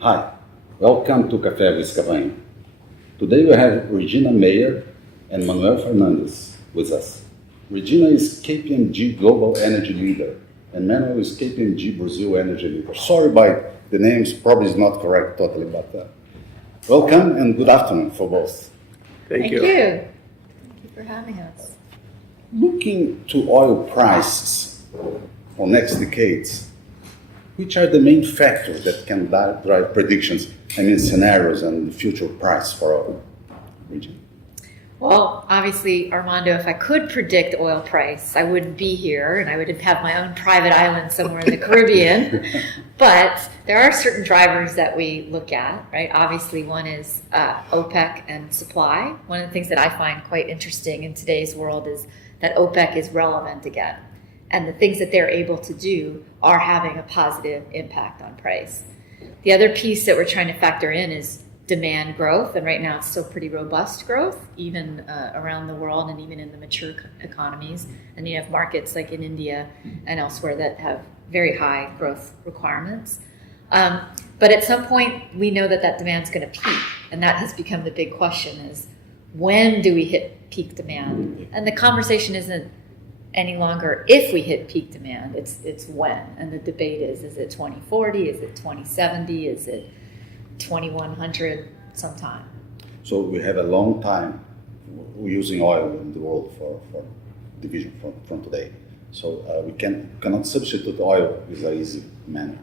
Hi, welcome to Café with Cavanha. Today we have Regina Mayer and Manuel Fernandes with us. Regina is KPMG Global Energy Leader and Manuel is KPMG Brazil Energy Leader. Sorry about the names, probably is not correct totally, but welcome and good afternoon for both. Thank you. Thank you for having us. Looking to oil prices for next decades, which are the main factors that can drive predictions, scenarios and future price for oil? Regina? Well, obviously, Armando, if I could predict oil price, I wouldn't be here and I would have my own private island somewhere in the Caribbean. But there are certain drivers that we look at, right? Obviously, one is OPEC and supply. One of the things that I find quite interesting in today's world is that OPEC is relevant again. And the things that they're able to do are having a positive impact on price. The other piece that we're trying to factor in is demand growth. And right now it's still pretty robust growth, even around the world and even in the mature economies. And you have markets like in India and elsewhere that have very high growth requirements. But at some point, we know that demand's going to peak. And that has become the big question is, when do we hit peak demand? And the conversation isn't any longer if we hit peak demand, it's when. And the debate is it 2040, is it 2070, is it 2100 sometime? So we have a long time using oil in the world for division from today. So we cannot substitute oil with an easy manner.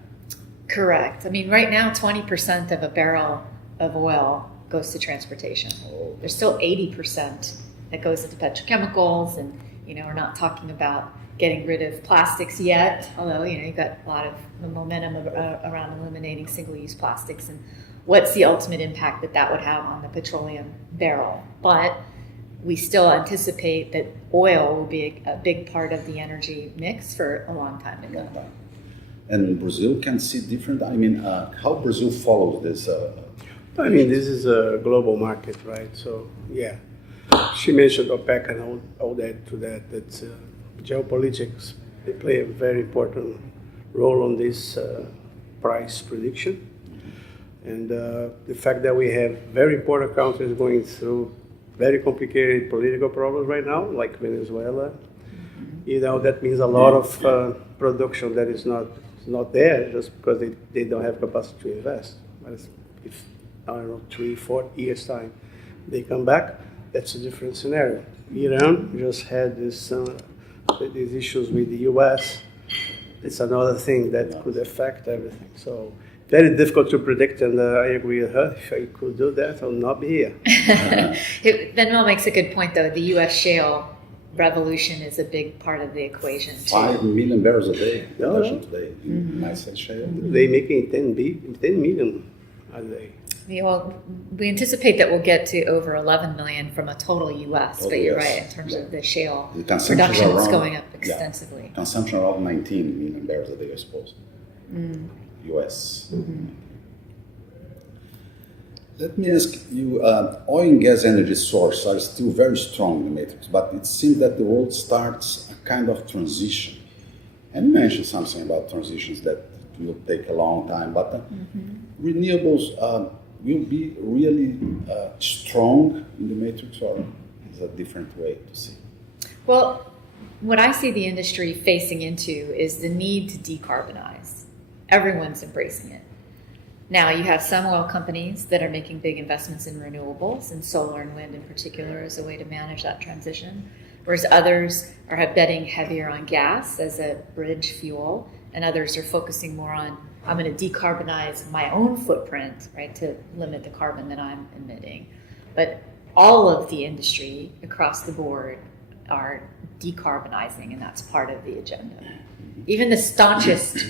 Correct. Right now 20% of a barrel of oil goes to transportation. Oh. There's still 80% that goes into petrochemicals, and we're not talking about getting rid of plastics yet, although you've got a lot of momentum around eliminating single-use plastics and what's the ultimate impact that would have on the petroleum barrel. But we still anticipate that oil will be a big part of the energy mix for a long time to go. And Brazil can see different, how Brazil follows this? This is a global market, right? So, yeah. She mentioned OPEC and all that to that geopolitics, they play a very important role on this price prediction. And the fact that we have very important countries going through very complicated political problems right now, like Venezuela, that means a lot of production that is not there just because they don't have capacity to invest. But if, 3-4 years time, they come back, that's a different scenario. Iran just had these issues with the U.S. It's another thing that could affect everything. So very difficult to predict, and I agree with her. If I could do that, I would not be here. Manuel makes a good point, though. The U.S. shale revolution is a big part of the equation, too. 5 million barrels a day production today in nice shale. They're making 10 million a day. We anticipate that we'll get to over 11 million from a total U.S., but you're right, in terms of the shale production is going up extensively. Consumption around 19 million barrels a day, I suppose. U.S. Mm-hmm. Let me ask you, oil and gas energy sources are still very strong in the matrix, but it seems that the world starts a kind of transition. And you mentioned something about transitions that will take a long time, but renewables will be really strong in the matrix, or is a different way to see? Well, what I see the industry facing into is the need to decarbonize. Everyone's embracing it. Now, you have some oil companies that are making big investments in renewables, and solar and wind in particular as a way to manage that transition, whereas others are betting heavier on gas as a bridge fuel, and others are focusing more on, I'm going to decarbonize my own footprint, right, to limit the carbon that I'm emitting. But all of the industry across the board are decarbonizing, and that's part of the agenda. Even the staunchest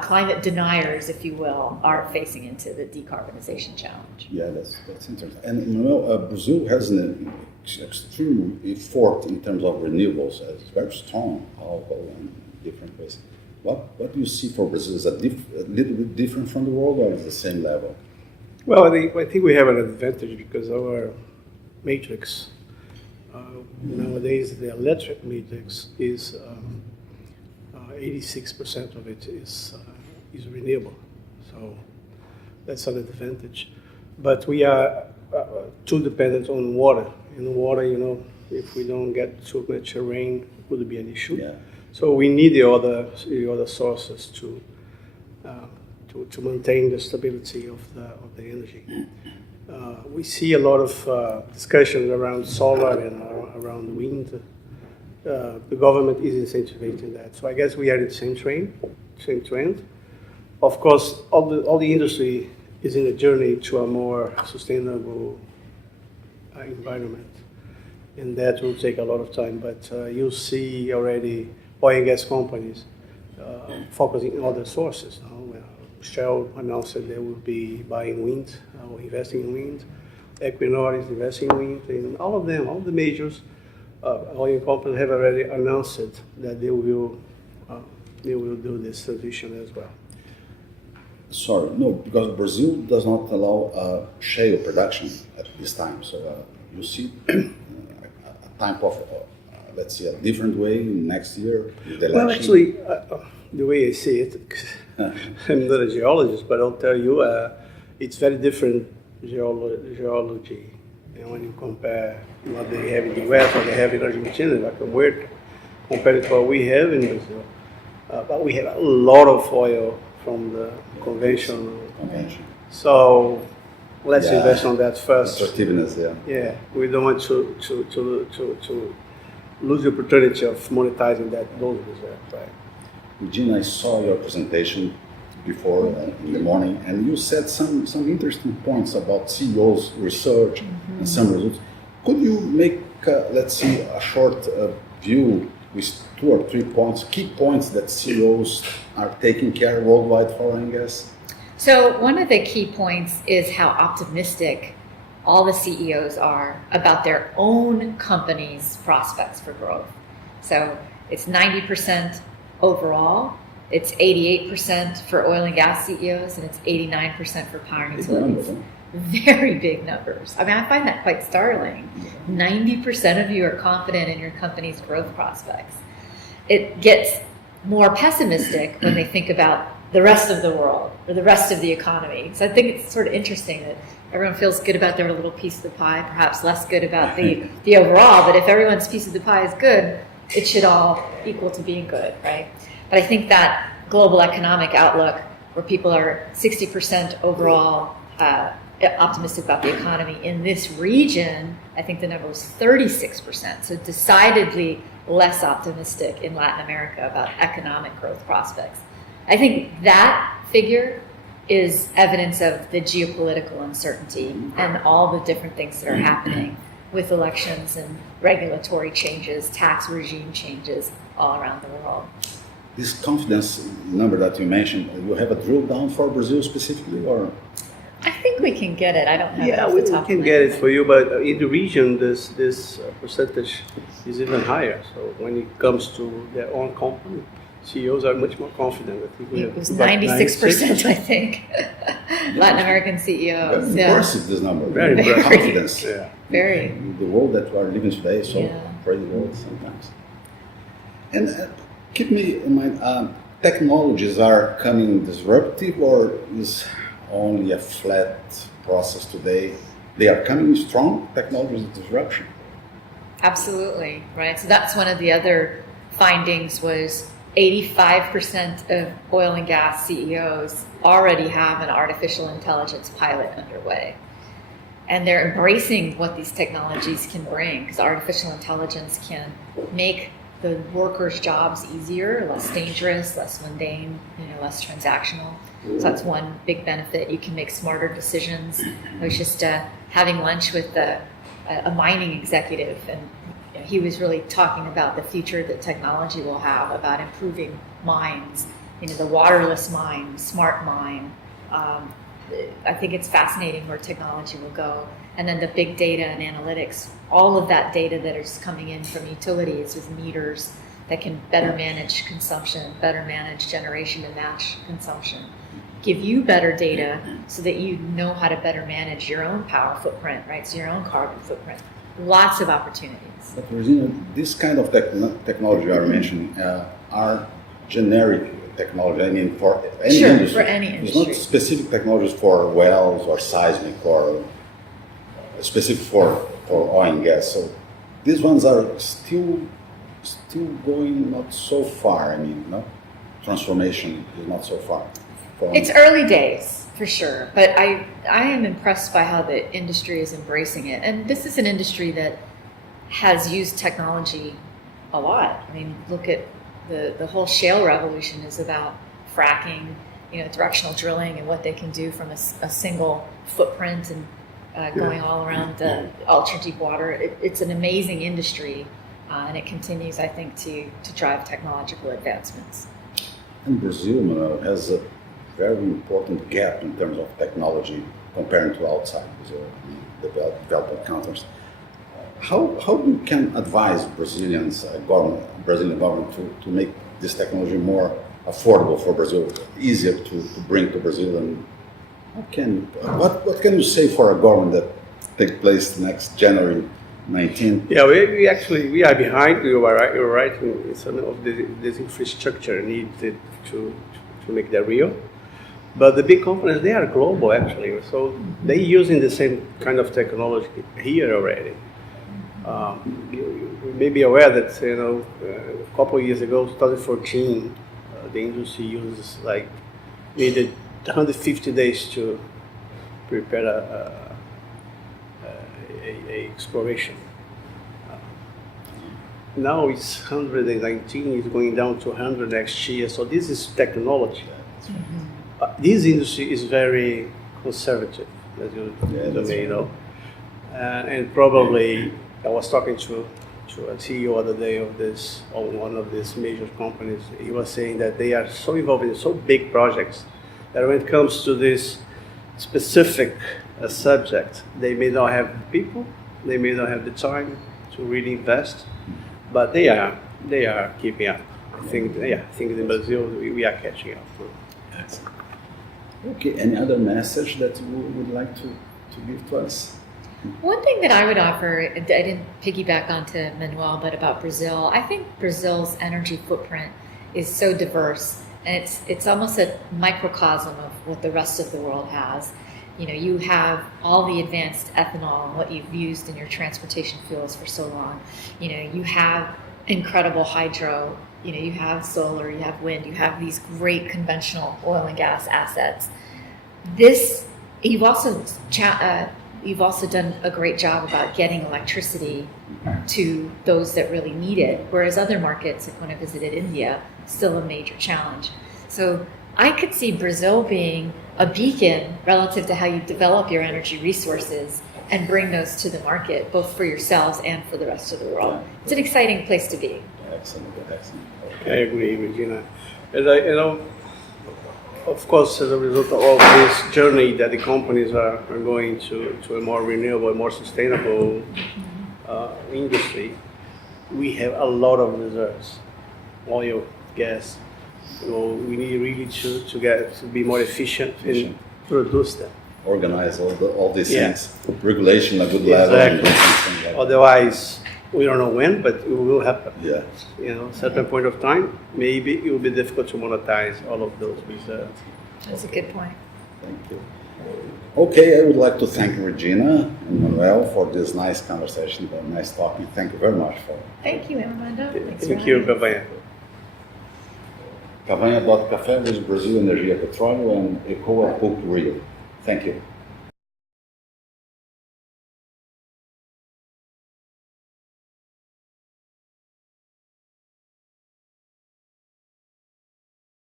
climate deniers, if you will, are facing into the decarbonization challenge. Yeah, that's interesting. And Brazil has an extreme effort in terms of renewables. It's very strong, powerful in different ways. What do you see for Brazil? Is it a little bit different from the world, or is it the same level? Well, I think we have an advantage because our matrix, nowadays the electric matrix is 86% of it is renewable. So That's an advantage. But we are too dependent on water. And water, if we don't get too much rain, it would be an issue. Yeah. So we need the other sources to maintain the stability of the energy. We see a lot of discussions around solar and around wind. The government is incentivizing that. So I guess we are in the same trend. Of course, all the industry is in a journey to a more sustainable environment, and that will take a lot of time. But you see already oil and gas companies focusing on other sources. Shell announced that they will be buying wind or investing in wind. Equinor is investing in wind, and all of them, all the majors oil companies have already announced that they will do this transition as well. Sorry, no, because Brazil does not allow shale production at this time. So you see a type of, let's say, a different way next year with the election. Well, actually, the way I see it, I'm not a geologist, but I'll tell you, it's very different geology. When you compare what they have in the US, what they have in Argentina, like weird compared to what we have in Brazil. But we have a lot of oil from the conventional. So let's invest on that first. Attractiveness, Yeah, we don't want to lose the opportunity of monetizing those reserves, right? Regina, I saw your presentation before in the morning, and you said some interesting points about CEOs research and some results. Could you make, let's see, a short view with 2 or 3 points, key points that CEOs are taking care worldwide for oil and gas? So one of the key points is how optimistic all the CEOs are about their own company's prospects for growth. So it's 90% overall. It's 88% for oil and gas CEOs, and it's 89% for power and utilities. Very big numbers. I mean, I find that quite startling. 90% of you are confident in your company's growth prospects. It gets more pessimistic when they think about the rest of the world or the rest of the economy. So I think it's sort of interesting that everyone feels good about their little piece of the pie, perhaps less good about the overall. But if everyone's piece of the pie is good, it should all equal to being good, right? But I think that global economic outlook, where people are 60% overall optimistic about the economy in this region, I think the number was 36%. So decidedly less optimistic in Latin America about economic growth prospects. I think that figure is evidence of the geopolitical uncertainty and all the different things that are happening with elections and regulatory changes, tax regime changes all around the world. This confidence number that you mentioned, you have a drill down for Brazil specifically, or? I think we can get it. I don't have it Yeah, off we the top can of my get it head. for you, but in the region, this percentage is even higher. So when it comes to their own company, CEOs are much more confident. I think It was 96%, I think. Latin American CEOs. Very impressive, this number. Very impressive. Confidence. Yeah. Very. The world that we are living today is so Yeah. crazy world sometimes. And keep me in mind, technologies are coming disruptive, or is only a flat process today? They are coming strong, technologies disruption. Absolutely, right? So that's one of the other findings was 85% of oil and gas CEOs already have an artificial intelligence pilot underway. And they're embracing what these technologies can bring, because artificial intelligence can make the workers' jobs easier, less dangerous, less mundane, less transactional. So that's one big benefit. You can make smarter decisions. I was just having lunch with a mining executive, and he was really talking about the future that technology will have about improving mines, the waterless mine, smart mine. I think it's fascinating where technology will go. And then the big data and analytics, all of that data that is coming in from utilities with meters that can better manage consumption, better manage generation to match consumption, give you better data so that you know how to better manage your own power footprint, right? So your own carbon footprint. Lots of opportunities. But Regina, this kind of technology you are mentioning are generic, technology. I mean, for any Sure, industry. for any It's industry. not specific technologies for wells or seismic or specific for oil and gas. So these ones are still going not so far. I mean, no transformation is not so far. It's early days for sure, but I am impressed by how the industry is embracing it. And this is an industry that has used technology a lot. I mean, look at the whole shale revolution is about fracking, directional drilling and what they can do from a single footprint and going all around the ultra deep water. It's an amazing industry, and it continues, I think, to drive technological advancements. And Brazil, Manuel, has a very important gap in terms of technology comparing to outside Brazil, developed countries. How you can advise Brazilian government to make this technology more affordable for Brazil, easier to bring to Brazil, and what can you say for a government that take place next January 19? Yeah, we are behind. You're right. Some of this infrastructure needed to make that real. But the big companies, they are global actually, so they're using the same kind of technology here already. You may be aware that a couple of years ago, 2014, the industry needed 150 days to prepare a exploration. Now it's 119, it's going down to 100 next year. So this is technology. This industry is very conservative, as you may know. And probably, I was talking to a CEO the other day of one of these major companies. He was saying that they are so involved in so big projects that when it comes to this specific subject, they may not have people, they may not have the time to really invest, but they are keeping up. I think in Brazil we are catching up. Excellent. Okay, any other message that you would like to give to us? One thing that I would offer, I didn't piggyback onto Manuel, but about Brazil, I think Brazil's energy footprint is so diverse, and it's almost a microcosm of what the rest of the world has. You have all the advanced ethanol and what you've used in your transportation fuels for so long. You have incredible hydro, you have solar, you have wind, you have these great conventional oil and gas assets. You've also done a great job about getting electricity to those that really need it, whereas other markets, like when I visited India, still a major challenge. So I could see Brazil being a beacon relative to how you develop your energy resources and bring those to the market, both for yourselves and for the rest of the world. It's an exciting place to be. Excellent. I agree, Regina. And of course, as a result of all this journey that the companies are going to a more renewable, more sustainable industry, we have a lot of reserves, oil, gas. So we need really to be more efficient and produce them. Organize all these things, regulation at a good level. Exactly. Otherwise, we don't know when, but it will happen. Yeah. Certain point of time, maybe it will be difficult to monetize all of those reserves. That's a good point. Thank you. Okay, I would like to thank Regina and Manuel for this nice conversation, nice talking. Thank you very much for it. Thank you, Armando. Thank you, Cavanha. Cavanha.café with Brasil Energia Petróleo and Ecoa Rio. Thank you.